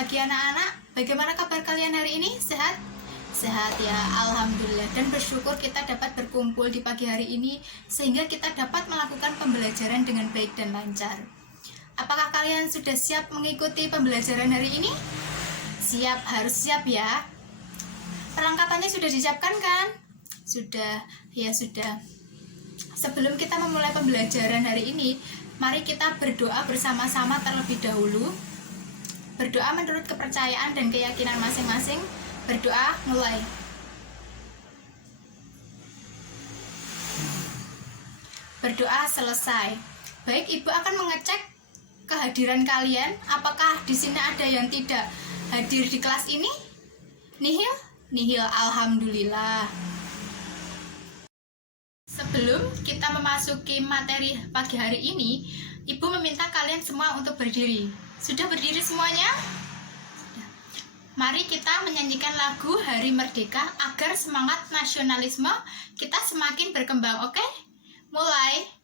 pagi anak-anak. Bagaimana kabar kalian hari ini? Sehat? Sehat ya, Alhamdulillah. Dan bersyukur kita dapat berkumpul di pagi hari ini sehingga kita dapat melakukan pembelajaran dengan baik dan lancar. Apakah kalian sudah siap mengikuti pembelajaran hari ini? Siap, harus siap ya. Perlengkapannya sudah disiapkan kan? Sudah, ya sudah. Sebelum kita memulai pembelajaran hari ini, mari kita berdoa bersama-sama terlebih dahulu. Berdoa menurut kepercayaan dan keyakinan masing-masing. Berdoa, mulai. Berdoa selesai. Baik, Ibu akan mengecek kehadiran kalian. Apakah di sini ada yang tidak hadir di kelas ini? Nihil? Nihil, alhamdulillah. Sebelum kita memasuki materi pagi hari ini, Ibu meminta kalian semua untuk berdiri. Sudah berdiri semuanya? Mari kita menyanyikan lagu Hari Merdeka agar semangat nasionalisme kita semakin berkembang, oke? Mulai.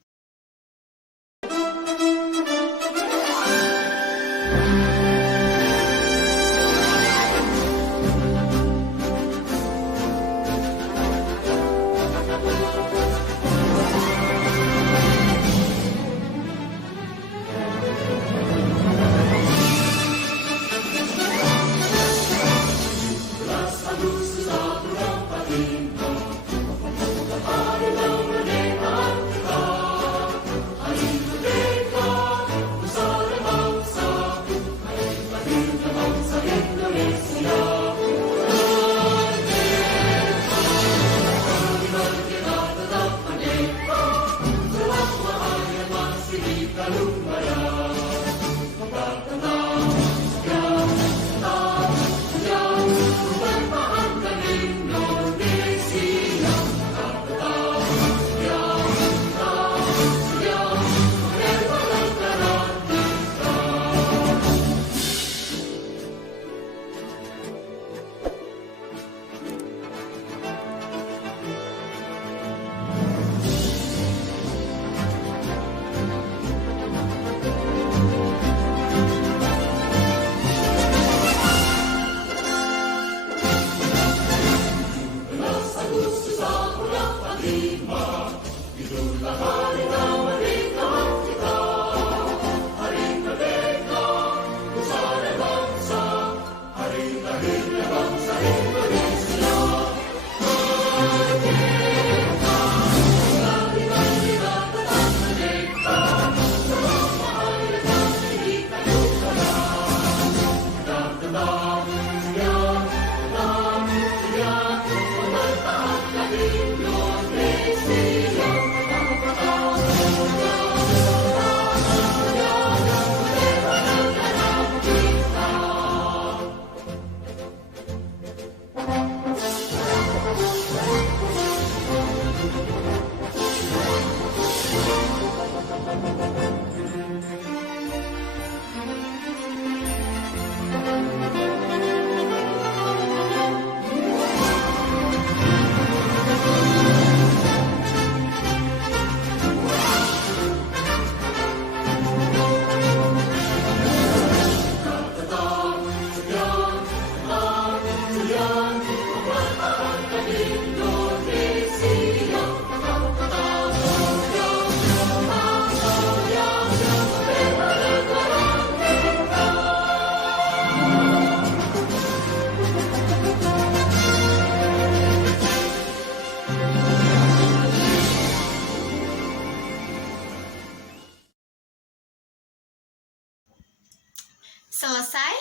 Selesai,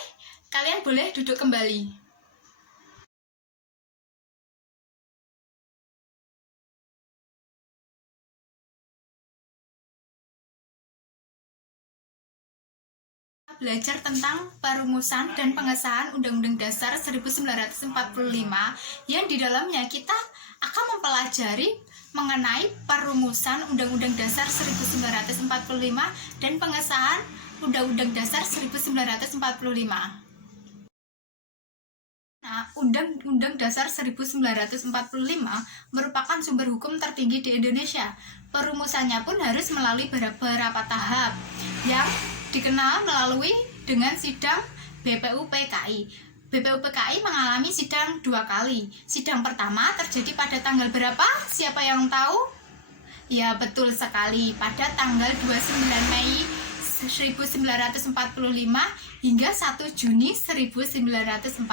kalian boleh duduk kembali. Belajar tentang perumusan dan pengesahan Undang-Undang Dasar 1945 yang di dalamnya kita akan mempelajari mengenai perumusan Undang-Undang Dasar 1945 dan pengesahan Undang-Undang Dasar 1945. Nah, Undang-Undang Dasar 1945 merupakan sumber hukum tertinggi di Indonesia. Perumusannya pun harus melalui beberapa tahap yang dikenal melalui dengan sidang BPUPKI. BPUPKI mengalami sidang 2 kali. Sidang pertama terjadi pada tanggal berapa? Siapa yang tahu? Ya, betul sekali, pada tanggal 29 Mei 1945 hingga 1 Juni 1945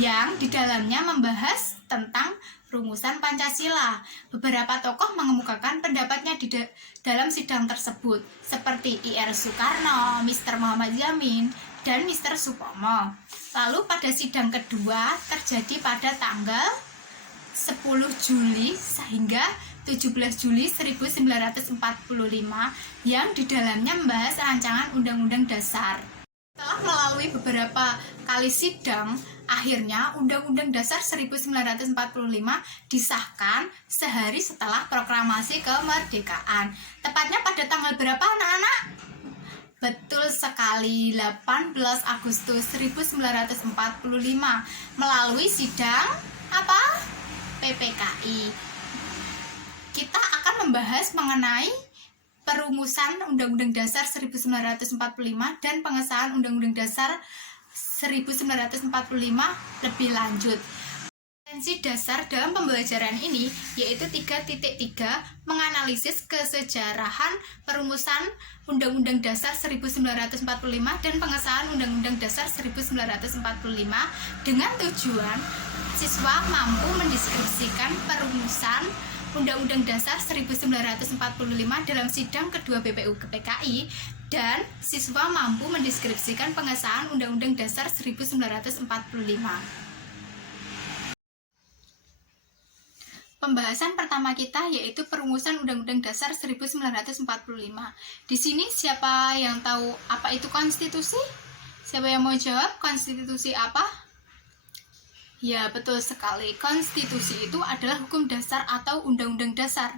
yang di dalamnya membahas tentang rumusan Pancasila. Beberapa tokoh mengemukakan pendapatnya di dalam sidang tersebut seperti I.R. Soekarno, Mr. Muhammad Yamin, dan Mr. Supomo. Lalu pada sidang kedua terjadi pada tanggal 10 Juli hingga 17 Juli 1945 yang di dalamnya membahas rancangan Undang-Undang Dasar. Setelah melalui beberapa kali sidang, akhirnya Undang-Undang Dasar 1945 disahkan sehari setelah proklamasi kemerdekaan. Tepatnya pada tanggal berapa, anak-anak? Betul sekali, 18 Agustus 1945 melalui sidang apa? PPKI. Kita akan membahas mengenai perumusan Undang-Undang Dasar 1945 dan pengesahan Undang-Undang Dasar 1945 lebih lanjut. Kompetensi dasar dalam pembelajaran ini yaitu 3.3 menganalisis kesejarahan perumusan Undang-Undang Dasar 1945 dan pengesahan Undang-Undang Dasar 1945 dengan tujuan siswa mampu mendeskripsikan perumusan Undang-Undang Dasar 1945 dalam sidang kedua BPUPKI dan siswa mampu mendeskripsikan pengesahan Undang-Undang Dasar 1945. Pembahasan pertama kita yaitu perumusan Undang-Undang Dasar 1945. Di sini siapa yang tahu apa itu konstitusi? Siapa yang mau jawab konstitusi apa? Ya, betul sekali. Konstitusi itu adalah hukum dasar atau undang-undang dasar.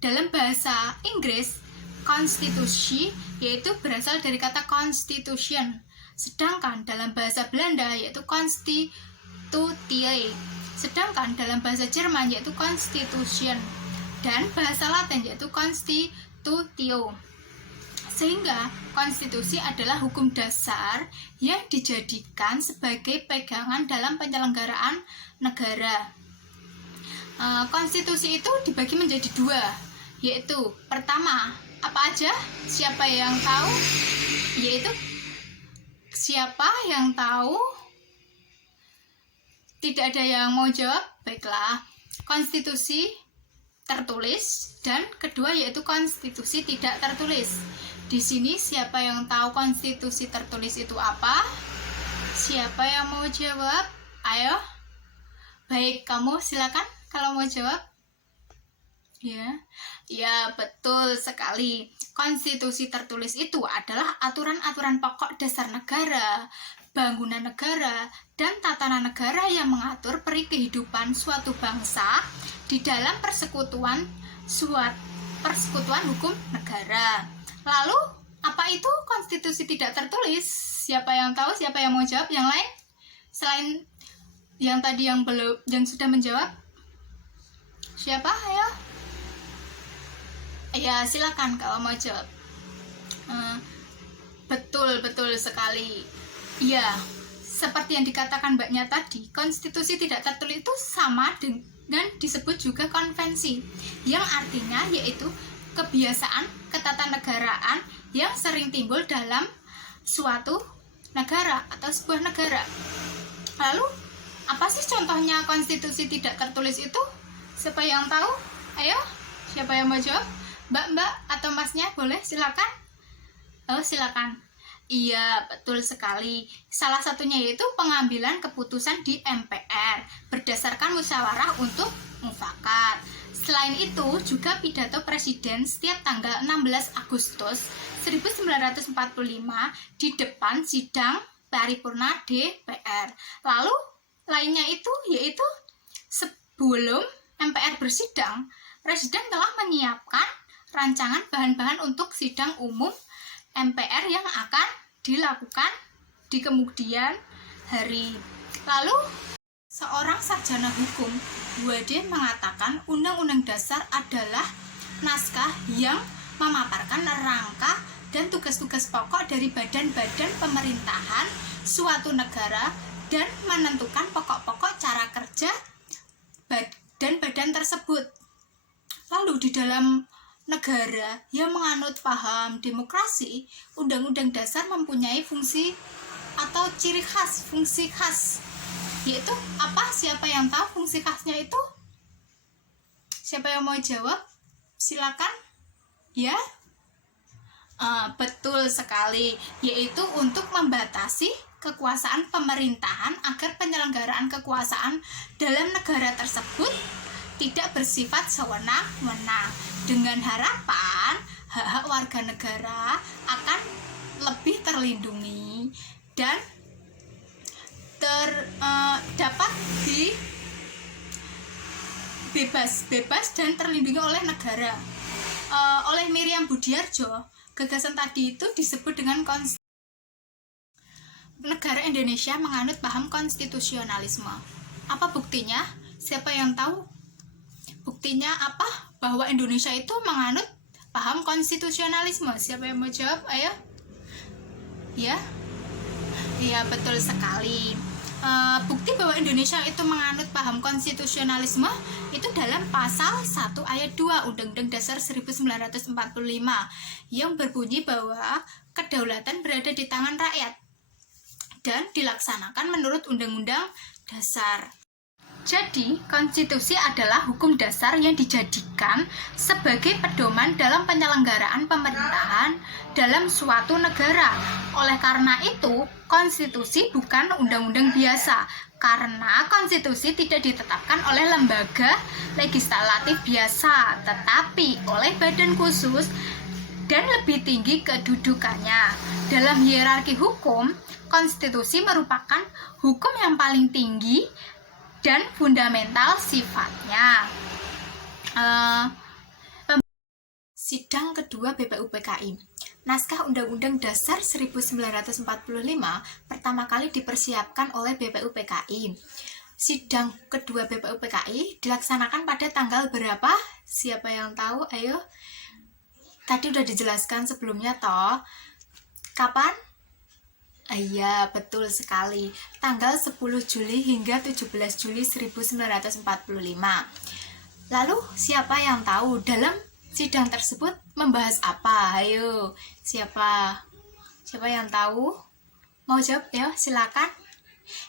Dalam bahasa Inggris, konstitusi yaitu berasal dari kata constitution. Sedangkan dalam bahasa Belanda yaitu constitutie. Sedangkan dalam bahasa Jerman yaitu Constitution dan bahasa Latin yaitu Constitutio. Sehingga konstitusi adalah hukum dasar yang dijadikan sebagai pegangan dalam penyelenggaraan negara. Konstitusi itu dibagi menjadi 2, yaitu pertama, apa aja? Siapa yang tahu? Yaitu siapa yang tahu? Tidak ada yang mau jawab? Baiklah, konstitusi tertulis dan kedua yaitu konstitusi tidak tertulis. Di sini siapa yang tahu konstitusi tertulis itu apa? Siapa yang mau jawab? Ayo. Baik, kamu silakan kalau mau jawab. Ya, betul sekali. Konstitusi tertulis itu adalah aturan-aturan pokok dasar negara, bangunan negara, dan tatanan negara yang mengatur peri kehidupan suatu bangsa di dalam persekutuan hukum negara. Lalu, apa itu konstitusi tidak tertulis? Siapa yang tahu? Siapa yang mau jawab? Yang lain? Selain yang tadi yang sudah menjawab? Siapa? Ayo. Ya, silakan kalau mau jawab. Betul sekali. Ya, seperti yang dikatakan Mbaknya tadi, konstitusi tidak tertulis itu sama dengan disebut juga konvensi, yang artinya yaitu kebiasaan ketatanegaraan yang sering timbul dalam suatu negara atau sebuah negara. Lalu, apa sih contohnya konstitusi tidak tertulis itu? Siapa yang tahu? Ayo, siapa yang mau jawab? Mbak atau Masnya boleh silakan. Oh, silakan. Iya, betul sekali. Salah satunya yaitu pengambilan keputusan di MPR berdasarkan musyawarah untuk mufakat. Selain itu, juga pidato presiden setiap tanggal 16 Agustus 1945 di depan sidang paripurna DPR. Lalu, lainnya itu yaitu sebelum MPR bersidang, presiden telah menyiapkan rancangan bahan-bahan untuk sidang umum MPR yang akan dilakukan di kemudian hari. Lalu, seorang sarjana hukum, Wade, mengatakan Undang-Undang Dasar adalah naskah yang memaparkan rangka dan tugas-tugas pokok dari badan-badan pemerintahan suatu negara dan menentukan pokok-pokok cara kerja badan-badan tersebut. Lalu di dalam negara yang menganut paham demokrasi, Undang-Undang Dasar mempunyai fungsi atau ciri khas, fungsi khas. Yaitu apa? Siapa yang tahu fungsi khasnya itu? Siapa yang mau jawab? Silakan. Ya? Betul sekali, yaitu untuk membatasi kekuasaan pemerintahan agar penyelenggaraan kekuasaan dalam negara tersebut tidak bersifat sewenang-wenang, dengan harapan hak-hak warga negara akan lebih terlindungi dan dapat bebas dan terlindungi oleh negara. Oleh Miriam Budiarjo, gagasan tadi itu disebut dengan negara Indonesia menganut paham konstitusionalisme. Apa buktinya? Siapa yang tahu? Buktinya apa? Bahwa Indonesia itu menganut paham konstitusionalisme. Siapa yang mau jawab? Ayo. Ya? Iya, betul sekali. Bukti bahwa Indonesia itu menganut paham konstitusionalisme itu dalam pasal 1 ayat 2 Undang-Undang Dasar 1945 yang berbunyi bahwa kedaulatan berada di tangan rakyat dan dilaksanakan menurut Undang-Undang Dasar. Jadi, konstitusi adalah hukum dasar yang dijadikan sebagai pedoman dalam penyelenggaraan pemerintahan dalam suatu negara. Oleh karena itu, konstitusi bukan undang-undang biasa, karena konstitusi tidak ditetapkan oleh lembaga legislatif biasa, tetapi oleh badan khusus dan lebih tinggi kedudukannya. Dalam hierarki hukum, konstitusi merupakan hukum yang paling tinggi dan fundamental sifatnya. Sidang kedua BPUPKI. Naskah Undang-Undang Dasar 1945 pertama kali dipersiapkan oleh BPUPKI. Sidang kedua BPUPKI dilaksanakan pada tanggal berapa? Siapa yang tahu? Ayo. Tadi udah dijelaskan sebelumnya toh. Kapan? Iya, betul sekali. Tanggal 10 Juli hingga 17 Juli 1945. Lalu, siapa yang tahu dalam sidang tersebut membahas apa? Ayo, siapa? Siapa yang tahu? Mau jawab ya? Silakan.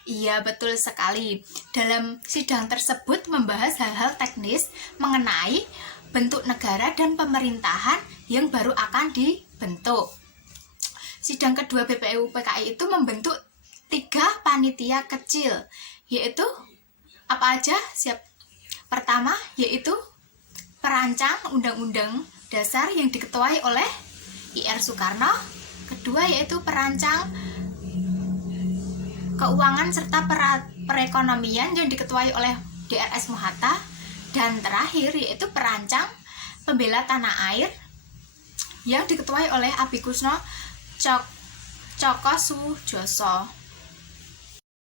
Iya, betul sekali. Dalam sidang tersebut membahas hal-hal teknis mengenai bentuk negara dan pemerintahan yang baru akan dibentuk. Sidang kedua BPUPKI itu membentuk 3 panitia kecil, yaitu apa aja? Pertama, yaitu perancang Undang-Undang Dasar yang diketuai oleh I.R. Soekarno. Kedua, yaitu perancang keuangan serta perekonomian yang diketuai oleh D.R.S. Mohatta. Dan terakhir, yaitu perancang pembela tanah air yang diketuai oleh Abikusno Cokosudjoso.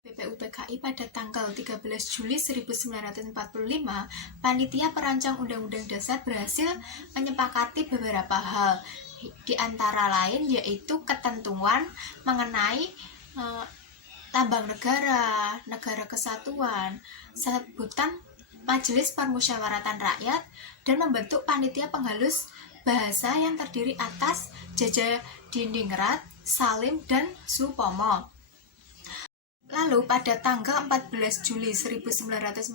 BPUPKI pada tanggal 13 Juli 1945, panitia perancang Undang-Undang Dasar berhasil menyepakati beberapa hal, di antara lain yaitu ketentuan mengenai lambang negara, negara kesatuan, sebutan Majelis Permusyawaratan Rakyat, dan membentuk panitia penghalus bahasa yang terdiri atas Jaja Diningrat, Salim, dan Supomo. Lalu pada tanggal 14 Juli 1945,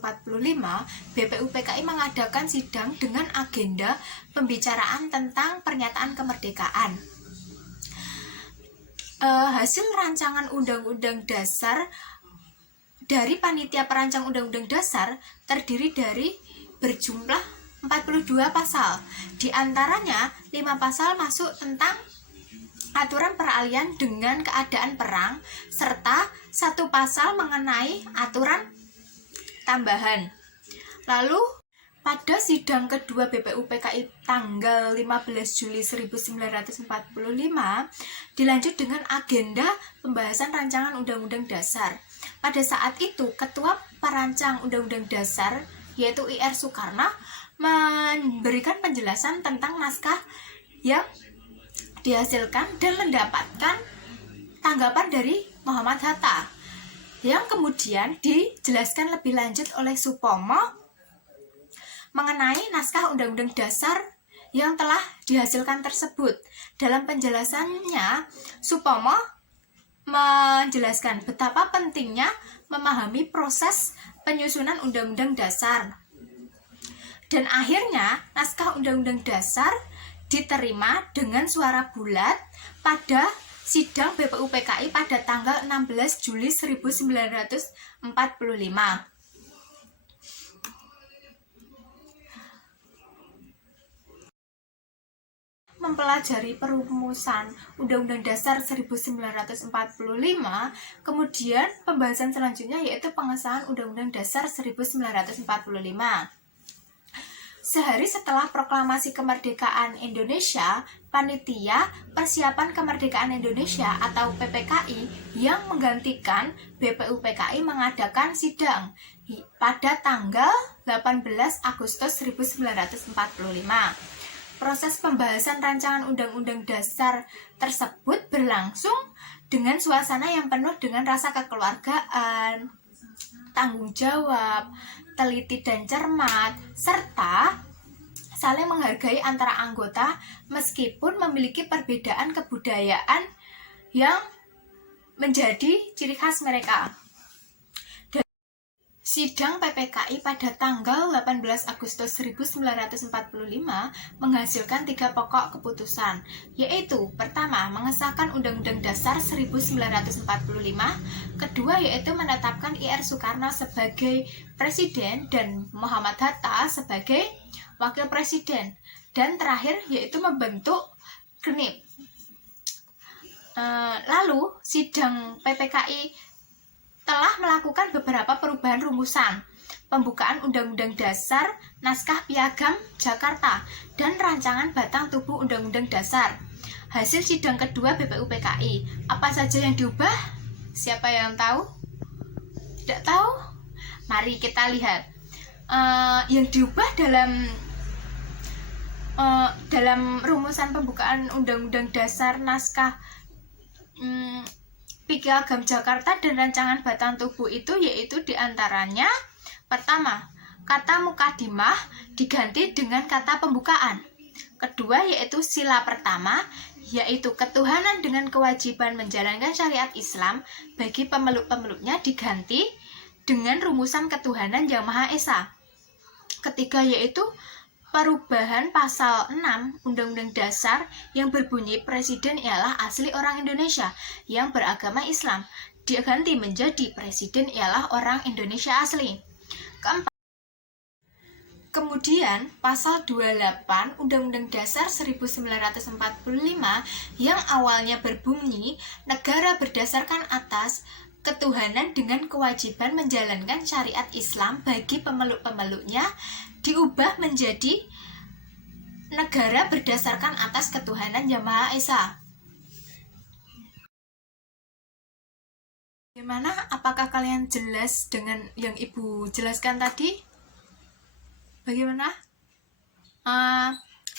BPUPKI mengadakan sidang dengan agenda pembicaraan tentang pernyataan kemerdekaan. Hasil rancangan Undang-Undang Dasar dari panitia perancang Undang-Undang Dasar terdiri dari berjumlah 42 pasal. Di antaranya 5 pasal masuk tentang aturan peralihan dengan keadaan perang, serta 1 pasal mengenai aturan tambahan. Lalu pada sidang kedua BPUPKI tanggal 15 Juli 1945 dilanjut dengan agenda pembahasan rancangan Undang-Undang Dasar. Pada saat itu Ketua Perancang Undang-Undang Dasar yaitu I.R. Soekarno memberikan penjelasan tentang naskah yang dihasilkan dan mendapatkan tanggapan dari Muhammad Hatta yang kemudian dijelaskan lebih lanjut oleh Supomo mengenai naskah Undang-Undang Dasar yang telah dihasilkan tersebut. Dalam penjelasannya, Supomo menjelaskan betapa pentingnya memahami proses penyusunan Undang-Undang Dasar. Dan akhirnya, naskah Undang-Undang Dasar diterima dengan suara bulat pada sidang BPUPKI pada tanggal 16 Juli 1945. Mempelajari perumusan Undang-Undang Dasar 1945, kemudian pembahasan selanjutnya yaitu pengesahan Undang-Undang Dasar 1945. Sehari setelah proklamasi kemerdekaan Indonesia, Panitia Persiapan Kemerdekaan Indonesia atau PPKI yang menggantikan BPUPKI mengadakan sidang pada tanggal 18 Agustus 1945. Proses pembahasan rancangan Undang-Undang Dasar tersebut berlangsung dengan suasana yang penuh dengan rasa kekeluargaan, tanggung jawab, teliti dan cermat, serta saling menghargai antara anggota meskipun memiliki perbedaan kebudayaan yang menjadi ciri khas mereka. Sidang PPKI pada tanggal 18 Agustus 1945 menghasilkan 3 pokok keputusan, yaitu pertama, mengesahkan Undang-Undang Dasar 1945, kedua yaitu menetapkan IR Soekarno sebagai Presiden dan Muhammad Hatta sebagai Wakil Presiden, dan terakhir yaitu membentuk GENIP. Lalu, sidang PPKI telah melakukan beberapa perubahan rumusan, pembukaan Undang-Undang Dasar, naskah Piagam Jakarta, dan rancangan batang tubuh Undang-Undang Dasar. Hasil sidang kedua BPUPKI, apa saja yang diubah? Siapa yang tahu? Tidak tahu? Mari kita lihat. Yang diubah dalam rumusan pembukaan Undang-Undang Dasar, naskah Piagam Jakarta dan rancangan batang tubuh itu yaitu diantaranya pertama, kata mukadimah diganti dengan kata pembukaan. Kedua yaitu sila pertama, yaitu ketuhanan dengan kewajiban menjalankan syariat Islam bagi pemeluk-pemeluknya diganti dengan rumusan ketuhanan yang Maha Esa. Ketiga yaitu perubahan pasal 6 Undang-Undang Dasar yang berbunyi Presiden ialah asli orang Indonesia yang beragama Islam, diganti menjadi Presiden ialah orang Indonesia asli. Keempat, kemudian pasal 28 Undang-Undang Dasar 1945 yang awalnya berbunyi negara berdasarkan atas ketuhanan dengan kewajiban menjalankan syariat Islam bagi pemeluk-pemeluknya diubah menjadi negara berdasarkan atas ketuhanan yang Maha Esa. Bagaimana? Apakah kalian jelas dengan yang Ibu jelaskan tadi? Bagaimana?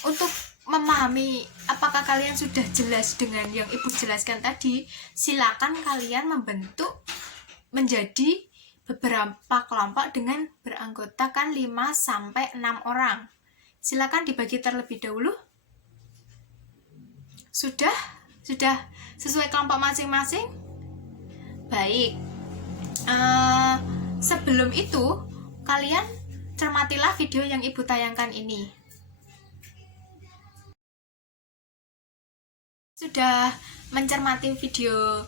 Untuk memahami apakah kalian sudah jelas dengan yang Ibu jelaskan tadi, silakan kalian membentuk menjadi beberapa kelompok dengan beranggotakan 5-6 orang. Silakan dibagi terlebih dahulu. Sudah sesuai kelompok masing-masing? Baik. Sebelum itu, kalian cermatilah video yang Ibu tayangkan ini. Sudah mencermati video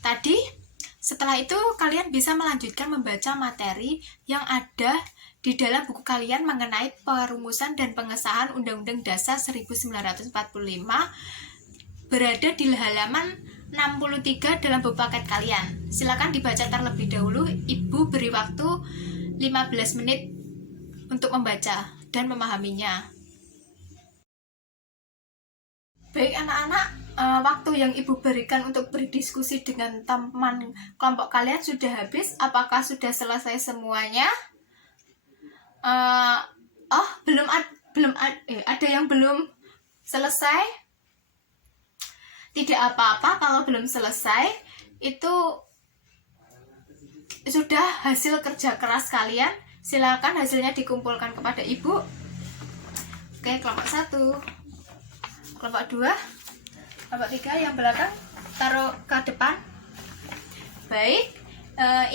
tadi? Setelah itu, kalian bisa melanjutkan membaca materi yang ada di dalam buku kalian mengenai perumusan dan pengesahan Undang-Undang Dasar 1945 berada di halaman 63 dalam buku paket kalian. Silakan dibaca terlebih dahulu. Ibu beri waktu 15 menit untuk membaca dan memahaminya. Baik anak-anak, waktu yang Ibu berikan untuk berdiskusi dengan teman kelompok kalian sudah habis. Apakah sudah selesai semuanya? Belum ada yang belum selesai? Tidak apa-apa kalau belum selesai, itu sudah hasil kerja keras kalian. Silakan hasilnya dikumpulkan kepada ibu. Oke, kelompok 1, kelompok 2, kelompok 3 yang belakang taruh ke depan. Baik,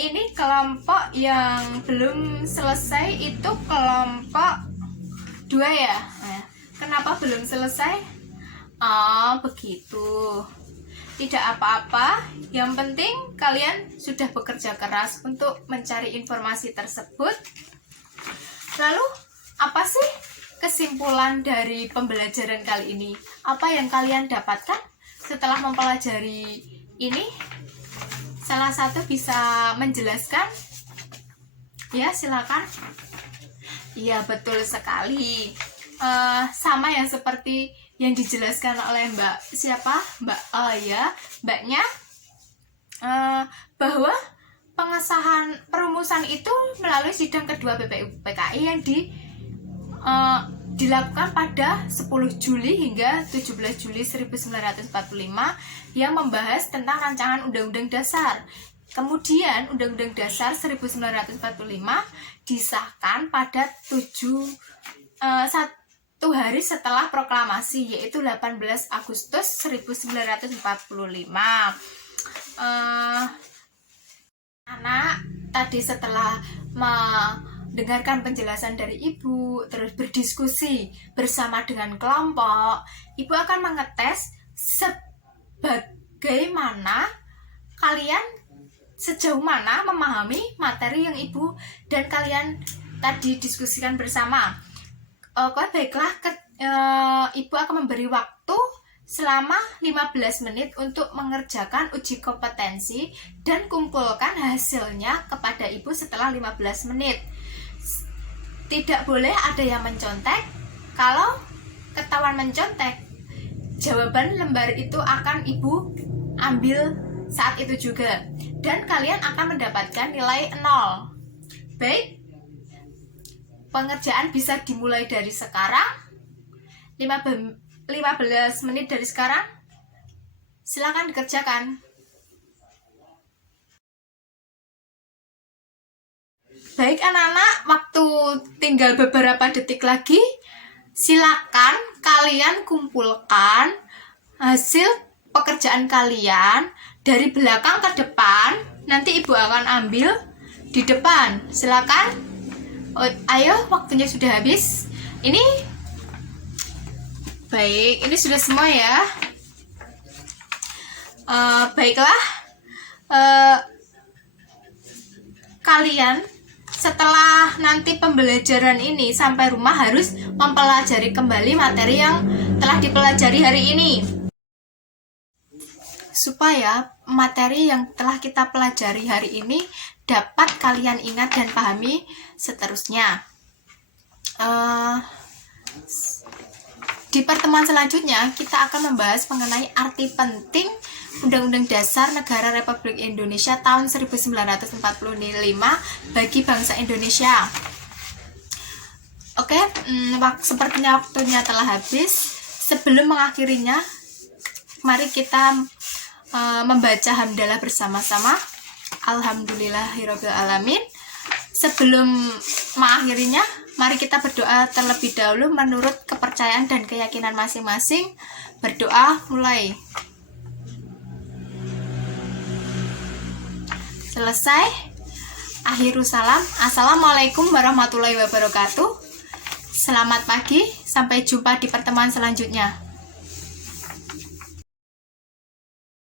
ini kelompok yang belum selesai itu kelompok 2 ya. Nah, kenapa belum selesai? Oh, begitu. Tidak apa-apa, yang penting kalian sudah bekerja keras untuk mencari informasi tersebut. Lalu, apa sih kesimpulan dari pembelajaran kali ini? Apa yang kalian dapatkan setelah mempelajari ini? Salah satu bisa menjelaskan? Ya, silakan. Iya, betul sekali. Sama yang seperti yang dijelaskan oleh Mbak siapa? Mbak Mbaknya, bahwa pengesahan perumusan itu melalui sidang kedua BPUPKI yang dilakukan pada 10 Juli hingga 17 Juli 1945 yang membahas tentang rancangan Undang-Undang Dasar. Kemudian Undang-Undang Dasar 1945 disahkan pada 1 hari setelah proklamasi, yaitu 18 Agustus 1945. Anak tadi setelah mendengarkan penjelasan dari ibu, terus berdiskusi bersama dengan kelompok, ibu akan mengetes sebagaimana kalian sejauh mana memahami materi yang ibu dan kalian tadi diskusikan bersama. Oke, baiklah, ibu akan memberi waktu selama 15 menit untuk mengerjakan uji kompetensi dan kumpulkan hasilnya kepada ibu setelah 15 menit. Tidak boleh ada yang mencontek. Kalau ketahuan mencontek, jawaban lembar itu akan ibu ambil saat itu juga, dan kalian akan mendapatkan nilai 0. Baik, pengerjaan bisa dimulai dari sekarang, 15 menit dari sekarang. Silakan dikerjakan. Baik anak-anak, waktu tinggal beberapa detik lagi. Silakan kalian kumpulkan hasil pekerjaan kalian dari belakang ke depan. Nanti ibu akan ambil di depan. Silakan. Ayo, waktunya sudah habis. Ini baik, ini sudah semua ya. Baiklah, kalian setelah nanti pembelajaran ini sampai rumah harus mempelajari kembali materi yang telah dipelajari hari ini, supaya materi yang telah kita pelajari hari ini dapat kalian ingat dan pahami seterusnya. Di pertemuan selanjutnya kita akan membahas mengenai arti penting Undang-Undang Dasar Negara Republik Indonesia tahun 1945 bagi bangsa Indonesia. Oke, sepertinya waktunya telah habis. Sebelum mengakhirinya, mari kita membaca hamdalah bersama-sama. Alhamdulillahirabbil alamin. Sebelum mengakhirinya, mari kita berdoa terlebih dahulu menurut kepercayaan dan keyakinan masing-masing. Berdoa mulai. Selesai. Akhirus salam. Assalamualaikum warahmatullahi wabarakatuh. Selamat pagi. Sampai jumpa di pertemuan selanjutnya.